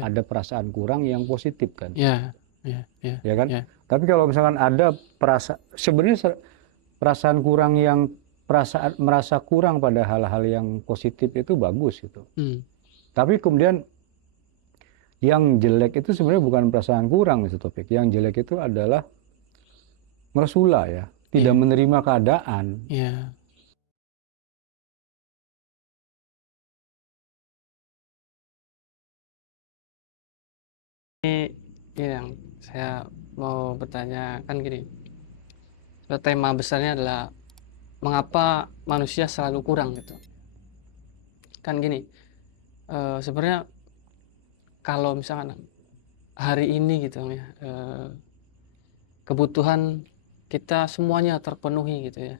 ada perasaan kurang yang positif kan, ya, ya kan? Tapi kalau misalkan ada sebenarnya perasaan kurang yang merasa kurang pada hal-hal yang positif itu bagus gitu. Tapi kemudian yang jelek itu sebenarnya bukan perasaan kurang itu topik. Yang jelek itu adalah mersula ya, tidak menerima keadaan. Ya. Ini yang saya mau bertanya kan gini. Tema besarnya adalah mengapa manusia selalu kurang gitu. Kan gini. Sebenarnya kalau misalkan hari ini gitu ya, kebutuhan kita semuanya terpenuhi gitu ya.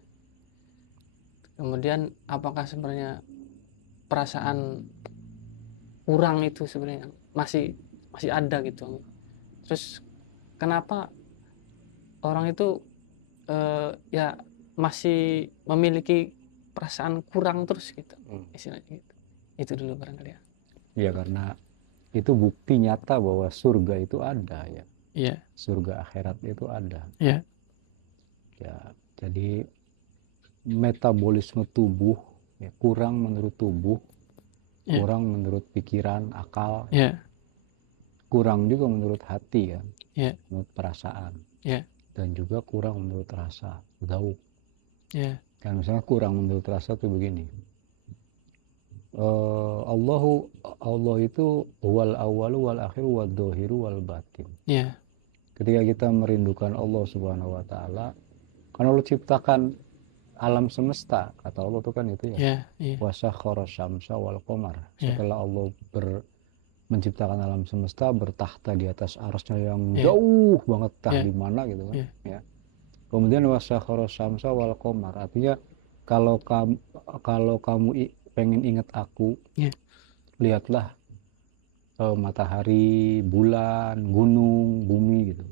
Kemudian apakah sebenarnya perasaan kurang itu sebenarnya masih ada gitu. Terus kenapa orang itu ya masih memiliki perasaan kurang terus gitu, istilahnya gitu. Itu dulu barangkali ya. Ya karena itu bukti nyata bahwa surga itu ada ya. Iya. Surga akhirat itu ada. Iya. Ya, jadi metabolisme tubuh ya, kurang menurut tubuh, kurang menurut pikiran, akal, ya. Kurang juga menurut hati kan, menurut perasaan, dan juga kurang menurut rasa, zauk. Kan misalnya kurang menurut rasa tuh begini, Allah itu wal awalu wal akhiru wal dohiru wal batin. Ketika kita merindukan Allah Subhanahu Wa Taala, kan Allah ciptakan alam semesta, kata Allah tuh kan itu ya, wasakhara syamsa wal qamar. Setelah Allah menciptakan alam semesta, bertahta di atas arasnya yang jauh banget, di mana gitu kan, ya. Kemudian wasakhara syamsa wal qamar, artinya kalau kamu pengen ingat aku, lihatlah matahari, bulan, gunung, bumi gitu.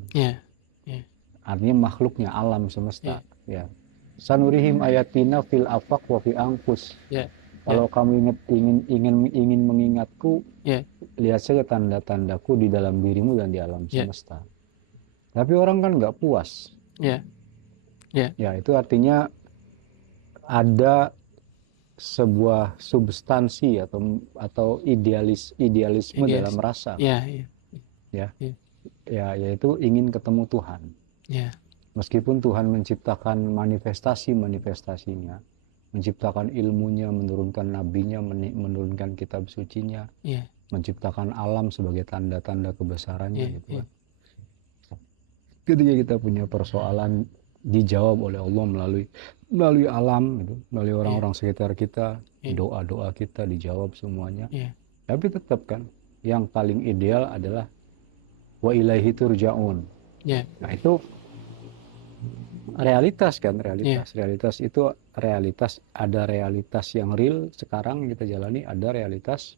Artinya makhluknya alam semesta, ya. Sanurihim ayatina fil afaq wa fi anfus. Kalau kamu ingin mengingatku, lihat saja tanda-tandaku di dalam dirimu dan di alam semesta. Tapi orang kan nggak puas. Ya, itu artinya ada sebuah substansi atau idealisme dalam rasa. Ya, yaitu ingin ketemu Tuhan. Meskipun Tuhan menciptakan manifestasinya, menciptakan ilmunya, menurunkan nabinya, menurunkan kitab sucinya, menciptakan alam sebagai tanda-tanda kebesarannya gitu kan. Ketika kita punya persoalan, dijawab oleh Allah melalui alam gitu, melalui orang-orang sekitar kita, doa-doa kita dijawab semuanya. Tapi tetap kan yang paling ideal adalah wa ilaihi turja'un. Nah, itu realitas kan, realitas itu ada realitas yang real sekarang kita jalani, ada realitas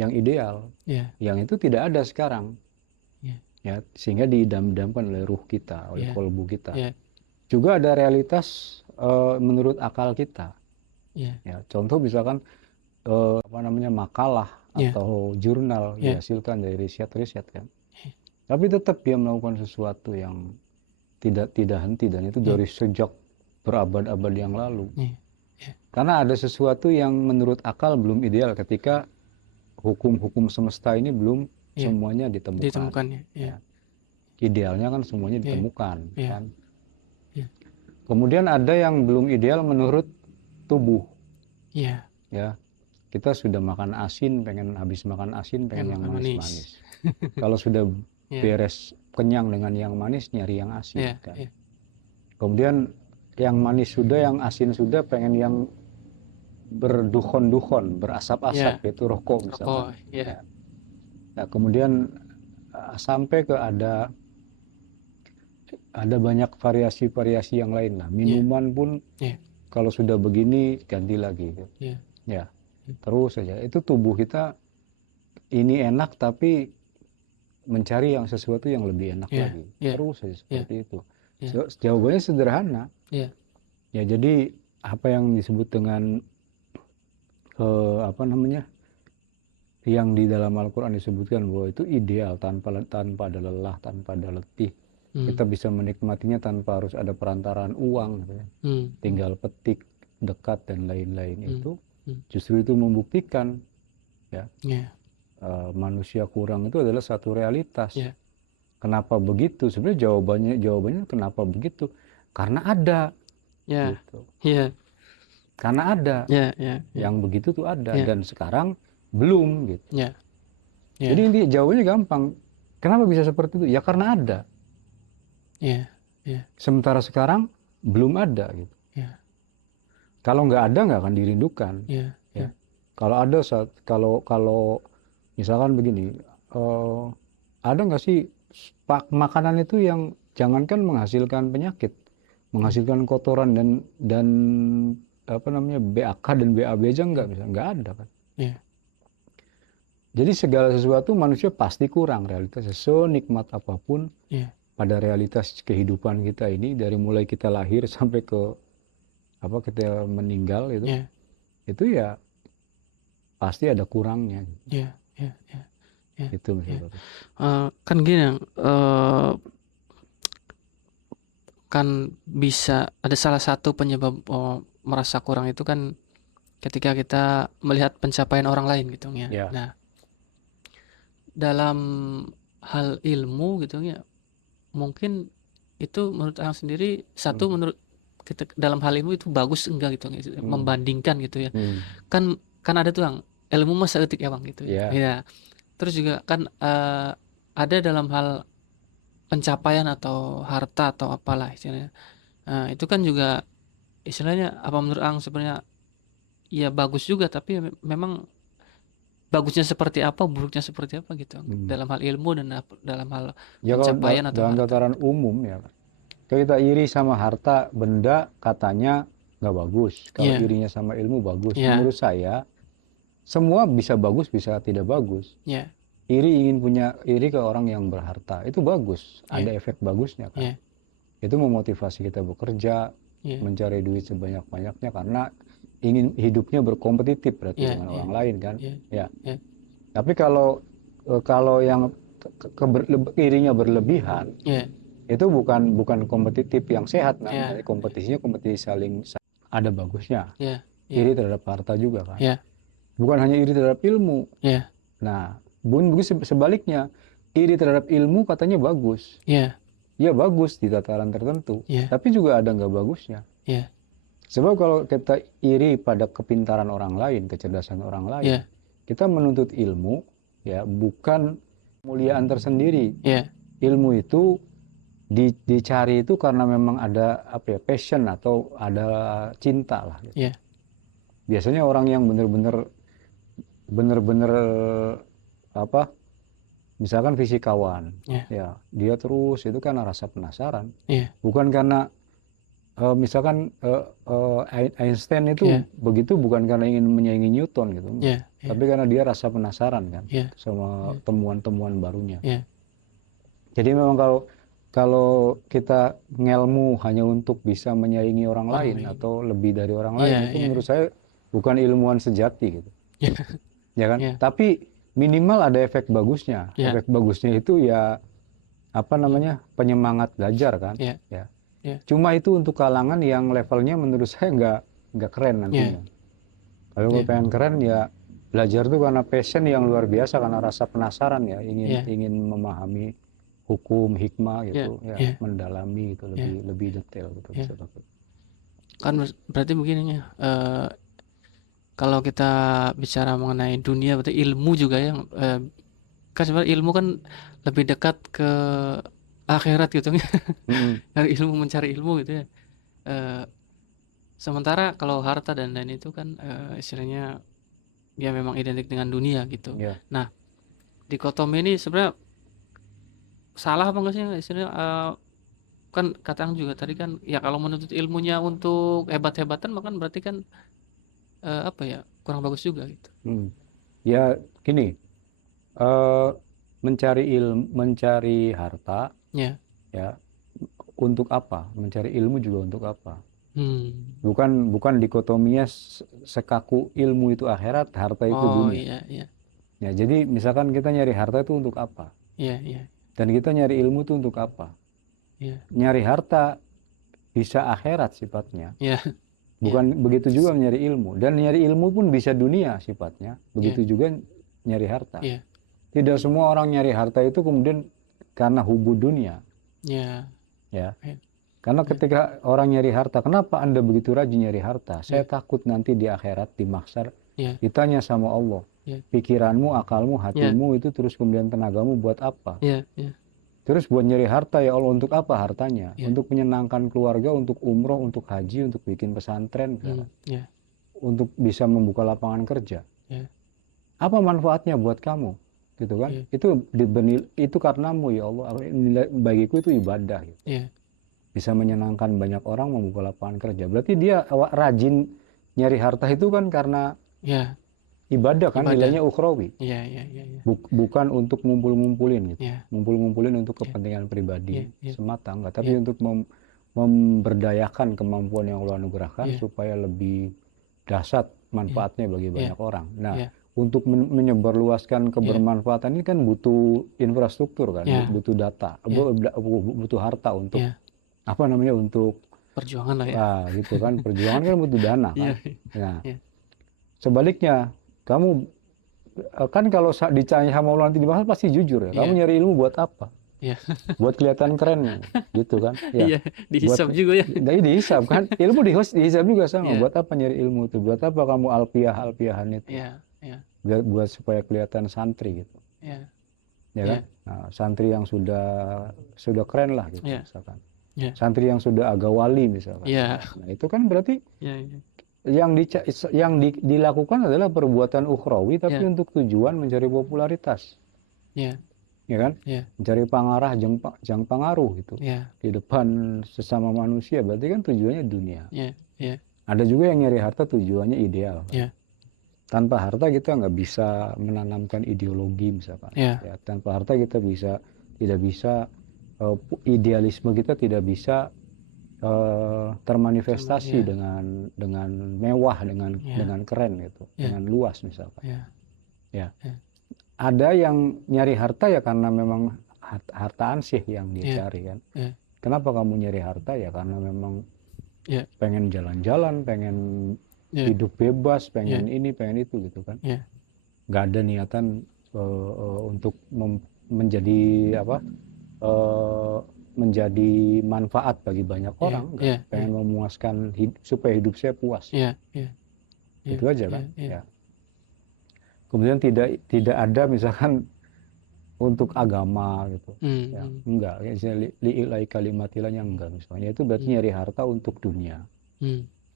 yang ideal yang itu tidak ada sekarang, ya, sehingga diidam-idamkan oleh ruh kita, oleh kolbu kita. Juga ada realitas menurut akal kita, ya, contoh misalkan makalah atau jurnal dihasilkan dari riset kan, tapi tetap dia melakukan sesuatu yang tidak henti, dan itu dari sejak berabad-abad yang lalu. Karena ada sesuatu yang menurut akal belum ideal ketika hukum-hukum semesta ini belum semuanya ditemukan. Idealnya kan semuanya ditemukan, kan. Kemudian ada yang belum ideal menurut tubuh. Ya, kita sudah makan asin, habis makan asin pengen yang manis-manis. Kalau sudah beres kenyang dengan yang manis, nyari yang asin kan. Kemudian yang manis sudah, yang asin sudah, pengen yang berdukhon-dukhon, berasap-asap, yaitu rokok misalkan. Nah, kemudian sampai ke ada banyak variasi-variasi yang lain lah. Minuman pun kalau sudah begini ganti lagi gitu. Ya, terus saja. Itu tubuh kita ini enak tapi mencari yang sesuatu yang lebih enak lagi. Terus saja seperti itu. Jawabannya sederhana. Ya, jadi apa yang disebut dengan yang di dalam Al-Quran disebutkan bahwa itu ideal, tanpa ada lelah, tanpa ada letih. Kita bisa menikmatinya tanpa harus ada perantaraan uang, gitu ya. Tinggal petik, dekat, dan lain-lain. Itu justru itu membuktikan ya, manusia kurang itu adalah satu realitas. Kenapa begitu? Sebenarnya jawabannya kenapa begitu? Karena ada. Gitu. Karena ada. Yang begitu tuh ada. Dan sekarang belum gitu. Jadi intinya jawabannya gampang. Kenapa bisa seperti itu? Ya karena ada. Sementara sekarang belum ada gitu. Kalau nggak ada nggak akan dirindukan. Ya. Kalau ada kalau misalkan begini, ada nggak sih makanan itu yang jangankan menghasilkan penyakit, menghasilkan kotoran dan apa namanya BAK dan BAB aja nggak ada kan. Jadi segala sesuatu manusia pasti kurang realitasnya, senikmat apapun. Pada realitas kehidupan kita ini, dari mulai kita lahir sampai ke kita meninggal itu ya pasti ada kurangnya. Itu misalnya. Kan gini, kan bisa ada salah satu penyebab merasa kurang itu kan ketika kita melihat pencapaian orang lain gitu ya. Nah, dalam hal ilmu gitu ya, mungkin itu menurut Ang sendiri menurut kita dalam hal ilmu itu bagus enggak gitu membandingkan gitu ya. Kan ada tuh Ang, ilmu mah saeutik ewang gitu ya. Terus juga kan ada dalam hal pencapaian atau harta atau apalah istilahnya. Itu kan juga istilahnya apa menurut Ang sebenarnya ya bagus juga, tapi memang bagusnya seperti apa, buruknya seperti apa gitu dalam hal ilmu dan dalam hal pencapaian atau dalam tataran umum ya. Kalau kita iri sama harta benda katanya nggak bagus. Kalau irinya sama ilmu bagus. Menurut saya semua bisa bagus, bisa tidak bagus. Iri ke orang yang berharta itu bagus, ada efek bagusnya kan. Itu memotivasi kita bekerja, mencari duit sebanyak-banyaknya karena ingin hidupnya berkompetitif berarti dengan orang lain kan. Tapi kalau yang irinya berlebihan, itu bukan kompetitif yang sehat kan. Kompetisinya kompetisi saling ada bagusnya. Iri terhadap harta juga kan. Bukan hanya iri terhadap ilmu. Nah, sebaliknya, iri terhadap ilmu katanya bagus. Ya bagus di tataran tertentu, tapi juga ada nggak bagusnya. Sebab kalau kita iri pada kepintaran orang lain, kecerdasan orang lain, kita menuntut ilmu, ya bukan kemuliaan tersendiri. Ilmu itu dicari itu karena memang ada passion atau ada cinta lah. Gitu. Biasanya orang yang benar-benar misalkan fisikawan, ya dia terus itu karena rasa penasaran, bukan karena misalkan Einstein itu begitu bukan karena ingin menyaingi Newton gitu, tapi karena dia rasa penasaran kan sama temuan-temuan barunya. Jadi memang kalau kita ngelmu hanya untuk bisa menyaingi orang lain atau lebih dari orang lain, itu menurut saya bukan ilmuwan sejati gitu. Ya kan? Tapi minimal ada efek bagusnya. Efek bagusnya itu ya penyemangat belajar kan. Cuma itu untuk kalangan yang levelnya menurut saya nggak keren nantinya. Kalau pengen keren ya belajar tuh karena passion yang luar biasa, karena rasa penasaran ya, ingin memahami hukum, hikmah gitu, mendalami gitu, lebih detail gitu. Kan berarti begini ya. Kalau kita bicara mengenai dunia, berarti ilmu juga yang kan sebenarnya ilmu kan lebih dekat ke akhirat gitu ya. Dari ilmu mencari ilmu gitu ya. Sementara kalau harta dan lain itu kan istilahnya ya memang identik dengan dunia gitu. Nah, dikotomi ini sebenarnya salah apa enggak sih istilahnya? Kan katanya juga tadi kan ya kalau menuntut ilmunya untuk hebat-hebatan makan berarti kan kurang bagus juga gitu. Ya gini, mencari harta ya untuk apa, mencari ilmu juga untuk apa. Bukan dikotominya sekaku ilmu itu akhirat, harta itu dunia. Ya, jadi misalkan kita nyari harta itu untuk apa? Iya, iya. Dan kita nyari ilmu itu untuk apa? Iya. Nyari harta bisa akhirat sifatnya. Iya. Bukan begitu juga nyari ilmu. Dan nyari ilmu pun bisa dunia sifatnya. Begitu juga nyari harta. Iya. Tidak semua orang nyari harta itu kemudian karena hubu dunia. Iya. Ya. Karena ketika orang nyari harta, kenapa Anda begitu rajin nyari harta? Saya takut nanti di akhirat, di mahsyar, ditanya sama Allah. Pikiranmu, akalmu, hatimu itu terus kemudian tenagamu buat apa? Terus buat nyari harta, ya Allah, untuk apa hartanya? Untuk menyenangkan keluarga, untuk umroh, untuk haji, untuk bikin pesantren, untuk bisa membuka lapangan kerja. Apa manfaatnya buat kamu? Gitu kan? Itu karenamu, ya Allah. Bagiku itu ibadah. Gitu. Bisa menyenangkan banyak orang, membuka lapangan kerja. Berarti dia rajin nyari harta itu kan karena ibadah kan, nilainya ukhrawi. Bukan untuk ngumpul-ngumpulin gitu. Ngumpul-ngumpulin untuk kepentingan pribadi semata, enggak, tapi untuk memberdayakan kemampuan yang Allah anugerahkan supaya lebih dahsyat manfaatnya bagi banyak orang. Nah, untuk menyebarluaskan kebermanfaatan ini kan butuh infrastruktur kan, butuh data, butuh harta untuk apa namanya, untuk perjuangan lah ya. Nah, gitu kan, perjuangan kan butuh dana kan. Nah, sebaliknya kamu kan kalau ditanya sama Allah nanti dibahas pasti jujur ya. Kamu nyari ilmu buat apa? Buat kelihatan keren gitu kan. Iya, dihisab juga ya. Dihisab kan. Ilmu dihisab juga sama. Buat apa nyari ilmu itu? Buat apa kamu alfiahan itu? Buat supaya kelihatan santri gitu. Ya kan? Nah, santri yang sudah keren lah gitu misalkan. Santri yang sudah agak wali misalkan. Nah, itu kan berarti yang dilakukan adalah perbuatan ukhrawi tapi untuk tujuan mencari popularitas. Ya kan? Mencari pangarah jang pengaruh gitu. Di depan sesama manusia, berarti kan tujuannya dunia. Ada juga yang nyari harta tujuannya ideal. Tanpa harta kita nggak bisa menanamkan ideologi misalkan. Tanpa harta kita tidak bisa idealisme kita tidak bisa termanifestasi dengan mewah, dengan keren gitu, dengan luas misalkan. Ada yang nyari harta ya karena memang harta ansih yang dia cari kan. Kenapa kamu nyari harta? Ya karena memang pengen jalan-jalan, pengen hidup bebas, pengen ini, pengen itu gitu kan. Nggak ada niatan untuk menjadi apa? Menjadi manfaat bagi banyak orang, pengen memuaskan supaya hidup saya puas. Itu aja kan. Kemudian tidak ada misalkan untuk agama gitu. Enggak, li'ilai kalimatilahnya enggak misalnya. Itu berarti nyari harta untuk dunia.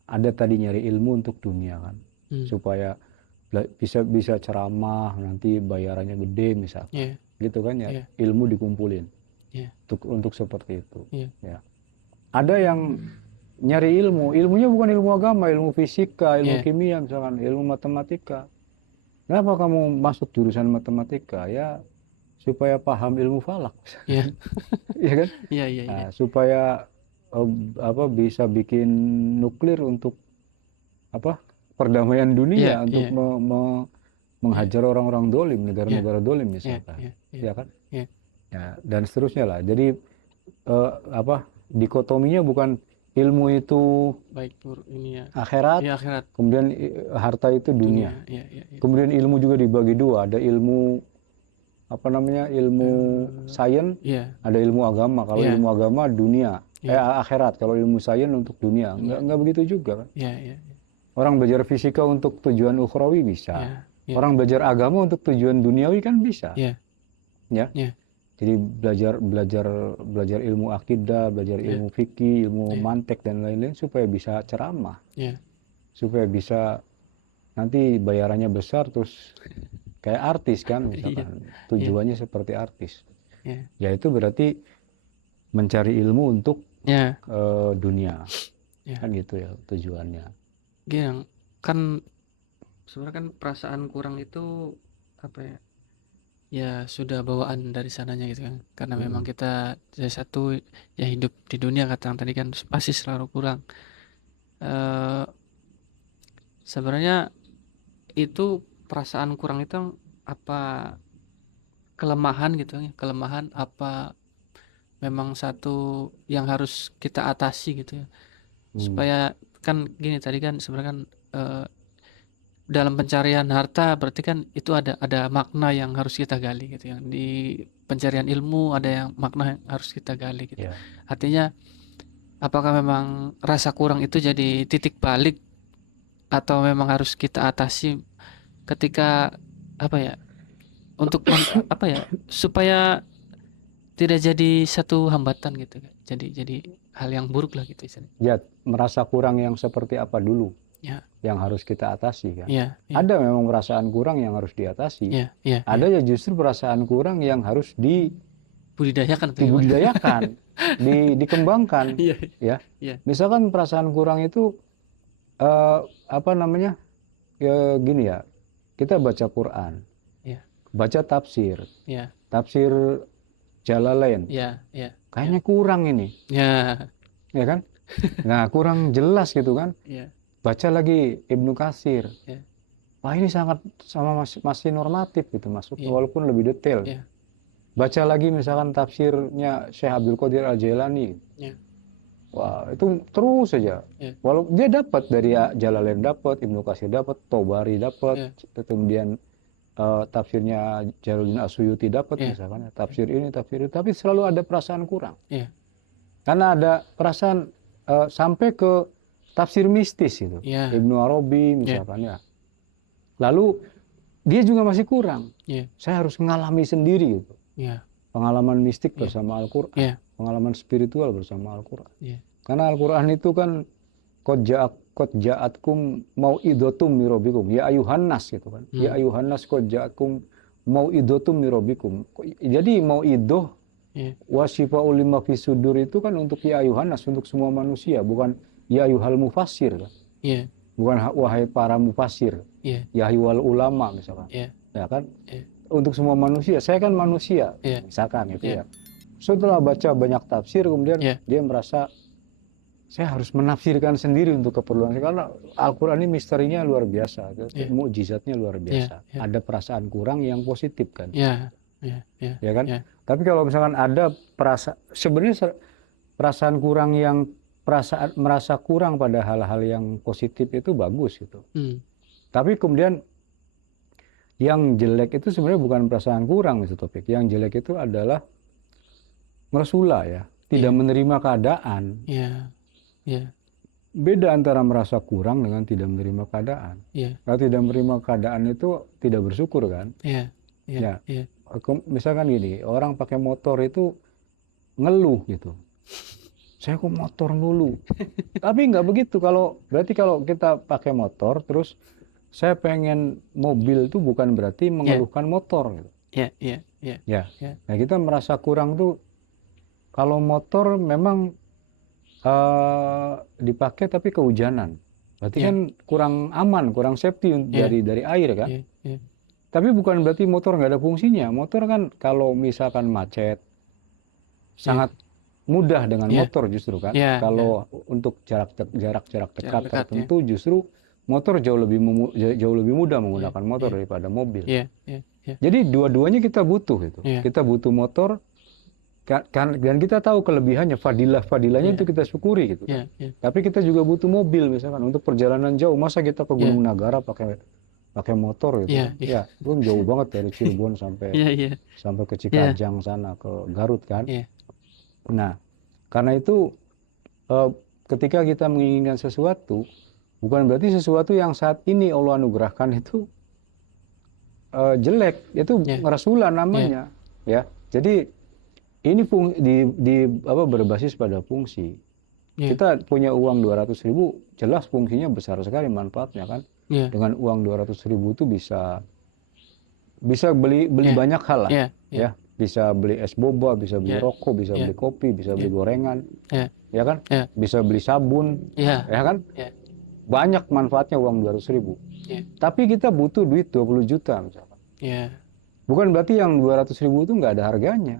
Ada tadi nyari ilmu untuk dunia kan. Supaya bisa ceramah, nanti bayarannya gede misalkan. Gitu kan ya. Ilmu dikumpulin. Untuk seperti itu. Ada yang nyari ilmunya bukan ilmu agama, ilmu fisika, ilmu kimia misalkan, ilmu matematika. Kenapa kamu masuk jurusan matematika? Ya supaya paham ilmu falak. Iya kan? Nah, supaya bisa bikin nuklir untuk perdamaian dunia, untuk menghajar orang-orang dolim, negara-negara dolim misalkan. Ya kan? Ya, dan seterusnya lah. Jadi dikotominya bukan ilmu itu baik ini akhirat, kemudian harta itu dunia. Kemudian ilmu juga dibagi dua, ada ilmu ilmu sains, ada ilmu agama. Kalau ilmu agama dunia, akhirat. Kalau ilmu sains untuk dunia, enggak begitu juga kan. Orang belajar fisika untuk tujuan ukhrawi bisa. Orang belajar agama untuk tujuan duniawi kan bisa. Jadi belajar ilmu akidah, belajar ilmu fikih, ilmu mantek dan lain-lain supaya bisa ceramah. Supaya bisa nanti bayarannya besar terus kayak artis kan misalkan. Tujuannya seperti artis. Ya itu berarti mencari ilmu untuk dunia. Kan gitu ya tujuannya. Kan sebenarnya kan perasaan kurang itu apa ya? Ya sudah bawaan dari sananya gitu kan, karena memang kita dari satu ya hidup di dunia kata yang tadi kan pasti selalu kurang. Sebenarnya itu perasaan kurang itu apa kelemahan gitu ya, kelemahan apa memang satu yang harus kita atasi gitu ya. Supaya kan gini tadi kan sebenarnya kan dalam pencarian harta berarti kan itu ada makna yang harus kita gali gitu ya. Di pencarian ilmu ada yang makna yang harus kita gali gitu. Artinya apakah memang rasa kurang itu jadi titik balik atau memang harus kita atasi ketika apa ya untuk apa ya supaya tidak jadi satu hambatan gitu kan. Jadi hal yang buruk lah gitu istilahnya. Ya, merasa kurang yang seperti apa dulu? Ya. Yang harus kita atasi kan. Ya. Ada memang perasaan kurang yang harus diatasi. Ada ya justru perasaan kurang yang harus dibudidayakan, dikembangkan. Ya. Misalkan perasaan kurang itu apa namanya? Ya, gini ya. Kita baca Quran. Baca tafsir. Tafsir Jalalain. Kayaknya kurang ini. Ya kan? Nah, kurang jelas gitu kan? Baca lagi Ibnu Katsir. Wah, ini sangat masih normatif gitu masuk walaupun lebih detail. Baca lagi misalkan tafsirnya Syekh Abdul Qadir Al-Jailani. Wah, itu terus saja. Walaupun dia dapat dari Jalalain dapat, Ibnu Katsir dapat, Tobari dapat, kemudian tafsirnya Jalaluddin As-Suyuti dapat misalkan tafsir ini, tafsir itu, tapi selalu ada perasaan kurang. Karena ada perasaan sampai ke tafsir mistis itu, Ibnu Arabi misalkan ya. Lalu dia juga masih kurang. Saya harus mengalami sendiri gitu. Pengalaman mistik bersama Al-Qur'an, pengalaman spiritual bersama Al-Qur'an. Karena Al-Qur'an itu kan qad ja'atkum mau'idatum mir rabbikum, ya ayuhan nas gitu kan. Ya ayuhan nas qad ja'atkum mau'idatum mir rabbikum. Jadi mau'idah wa syifa'ul lima fis sudur itu kan untuk ya ayuhan nas, untuk semua manusia, bukan ya ayuhal mufassir kan. Bukan wahai para mufassir. Ya ayyuhal ulama misalkan. Ya kan? Untuk semua manusia. Saya kan manusia. Misalkan gitu ya. Setelah baca banyak tafsir kemudian dia merasa saya harus menafsirkan sendiri untuk keperluan saya, karena Al-Quran ini misterinya luar biasa, mukjizatnya luar biasa. Ada perasaan kurang yang positif kan, ya kan. Tapi kalau misalkan ada sebenarnya perasaan kurang yang merasa kurang pada hal-hal yang positif itu bagus gitu. Tapi kemudian yang jelek itu sebenarnya bukan perasaan kurang itu topik. Yang jelek itu adalah mersula ya, tidak menerima keadaan. Beda antara merasa kurang dengan tidak menerima keadaan. Kalau tidak menerima keadaan itu tidak bersyukur kan. Misalkan gini, orang pakai motor itu ngeluh gitu. Saya kok motor dulu. Tapi nggak begitu. Berarti kalau kita pakai motor terus saya pengen mobil itu bukan berarti mengeluhkan motor gitu. Nah, kita merasa kurang tuh kalau motor memang dipakai tapi kehujanan, berarti kan kurang aman, kurang safety dari air kan. Tapi bukan berarti motor nggak ada fungsinya. Motor kan kalau misalkan macet sangat mudah dengan motor justru kan. Kalau untuk jarak dekat tertentu justru motor jauh lebih mudah menggunakan motor daripada mobil. Jadi dua-duanya kita butuh itu. Kita butuh motor. Dan kita tahu kelebihannya, fadilahnya itu kita syukuri gitu. Tapi kita juga butuh mobil misalkan untuk perjalanan jauh. Masa kita ke Gunung Nagara pakai motor gitu? Ya, itu jauh banget dari Cirebon sampai ke Cikajang sana ke Garut kan. Nah, karena itu ketika kita menginginkan sesuatu, bukan berarti sesuatu yang saat ini Allah anugerahkan itu jelek. Itu rasulah namanya. Ya, jadi ini berbasis pada fungsi. Kita punya uang 200.000, jelas fungsinya besar sekali manfaatnya kan. Dengan uang 200.000 itu bisa beli banyak hal lah. Ya, bisa beli es boba, bisa beli rokok, bisa beli kopi, bisa beli gorengan. Ya kan? Bisa beli sabun. Ya kan? Banyak manfaatnya uang 200.000. Tapi kita butuh duit 20 juta misalkan. Bukan berarti yang 200.000 itu nggak ada harganya.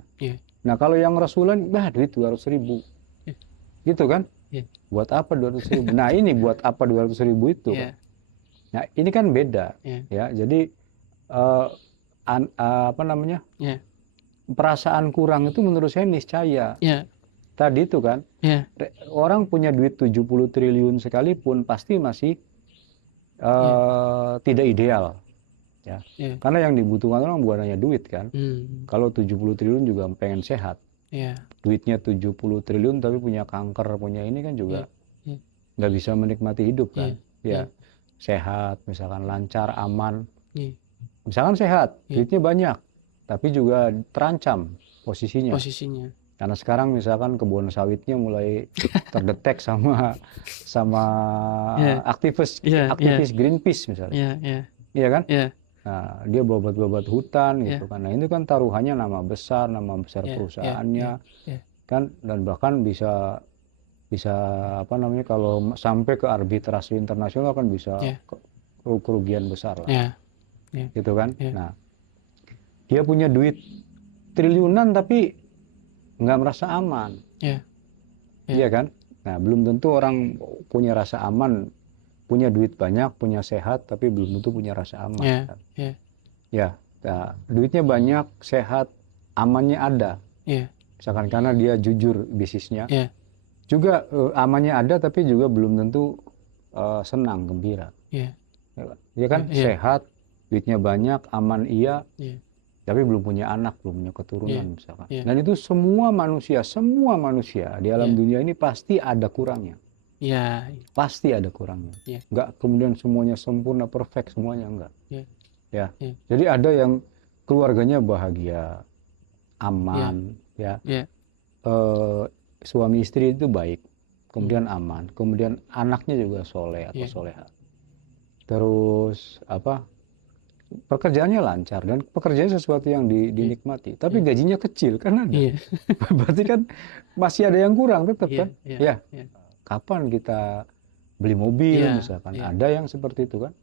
Nah, kalau yang rasulan, duit 200.000. Gitu kan? Buat apa 200.000? Nah, ini buat apa 200.000 itu? Nah, ini kan beda. Ya, jadi apa namanya? Ya. Perasaan kurang itu menurut saya niscaya. Ya. Tadi itu kan, orang punya duit 70 triliun sekalipun pasti masih tidak ideal. Ya. Karena yang dibutuhkan orang bukan hanya duit kan. Kalau 70 triliun juga pengen sehat. Duitnya 70 triliun tapi punya kanker, punya ini kan juga nggak bisa menikmati hidup kan. Sehat, misalkan lancar, aman. Misalkan sehat, duitnya banyak, tapi juga terancam posisinya. Karena sekarang misalkan kebun sawitnya mulai terdetek sama aktivis Greenpeace misalnya. Iya kan? Nah, dia babat-babat hutan gitu kan. Nah, ini kan taruhannya nama besar perusahaannya kan, dan bahkan bisa apa namanya, kalau sampai ke arbitrase internasional kan bisa kerugian besar lah. Gitu kan? Nah, dia punya duit triliunan tapi nggak merasa aman. Iya kan? Nah, belum tentu orang punya rasa aman, punya duit banyak, punya sehat, tapi belum tentu punya rasa aman. Kan? Nah, duitnya banyak, sehat, amannya ada. Misalkan karena dia jujur bisnisnya. Juga amannya ada, tapi juga belum tentu senang, gembira. Iya kan? Sehat, duitnya banyak, aman iya. Tapi belum punya anak, belum punya keturunan misalkan. Dan itu semua manusia di alam dunia ini pasti ada kurangnya. Pasti ada kurangnya. Enggak kemudian semuanya sempurna, perfect semuanya, enggak. Jadi ada yang keluarganya bahagia, aman, suami istri itu baik, kemudian aman, kemudian anaknya juga soleh atau soleha. Terus apa? Pekerjaannya lancar dan pekerjaannya sesuatu yang dinikmati, tapi gajinya kecil kan ada. Berarti kan masih ada yang kurang tetap kan. Kapan kita beli mobil misalkan, ada yang seperti itu kan.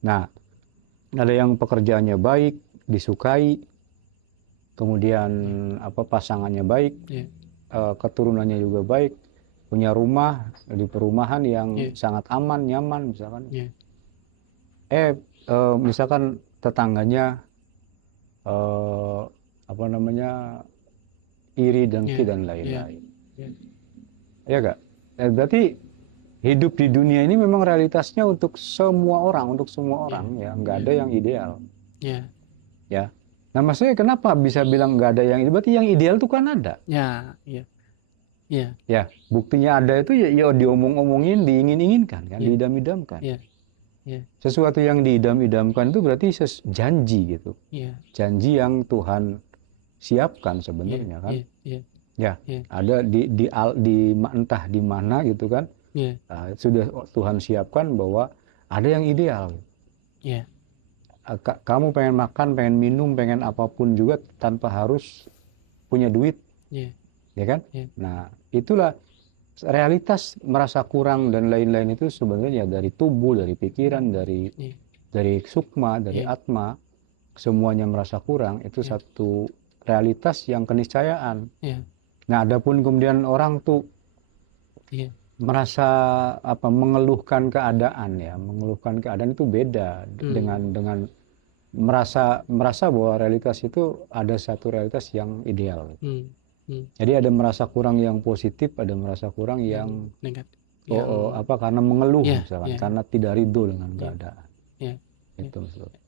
Nah, ada yang pekerjaannya baik, disukai, kemudian apa, pasangannya baik, keturunannya juga baik, punya rumah di perumahan yang sangat aman, nyaman misalkan. Misalkan tetangganya apa namanya, iri, dengki dan lain-lain. Ya gak? Berarti hidup di dunia ini memang realitasnya untuk semua orang, ya, nggak ada yang ideal. Ya. Nah, maksudnya kenapa bisa bilang nggak ada yang ideal? Berarti yang ideal itu kan ada. Ya, buktinya ada itu ya diomong-omongin, diingin-inginkan kan, diidam-idamkan. Sesuatu yang diidam-idamkan itu berarti janji gitu. Janji yang Tuhan siapkan sebenarnya kan. Ada entah di mana gitu kan. Sudah Tuhan siapkan bahwa ada yang ideal. Kamu pengen makan, pengen minum, pengen apapun juga tanpa harus punya duit. Ya kan? Nah, itulah realitas merasa kurang dan lain-lain itu sebenarnya dari tubuh, dari pikiran, dari sukma, dari atma, semuanya merasa kurang, itu satu realitas yang keniscayaan. Nah, adapun kemudian orang tuh merasa apa, mengeluhkan keadaan itu beda dengan merasa bahwa realitas itu ada satu realitas yang ideal. Jadi ada merasa kurang yang positif, ada merasa kurang yang negatif. Karena mengeluh misalkan, karena tidak ridho dengan keadaan. Itu maksudnya.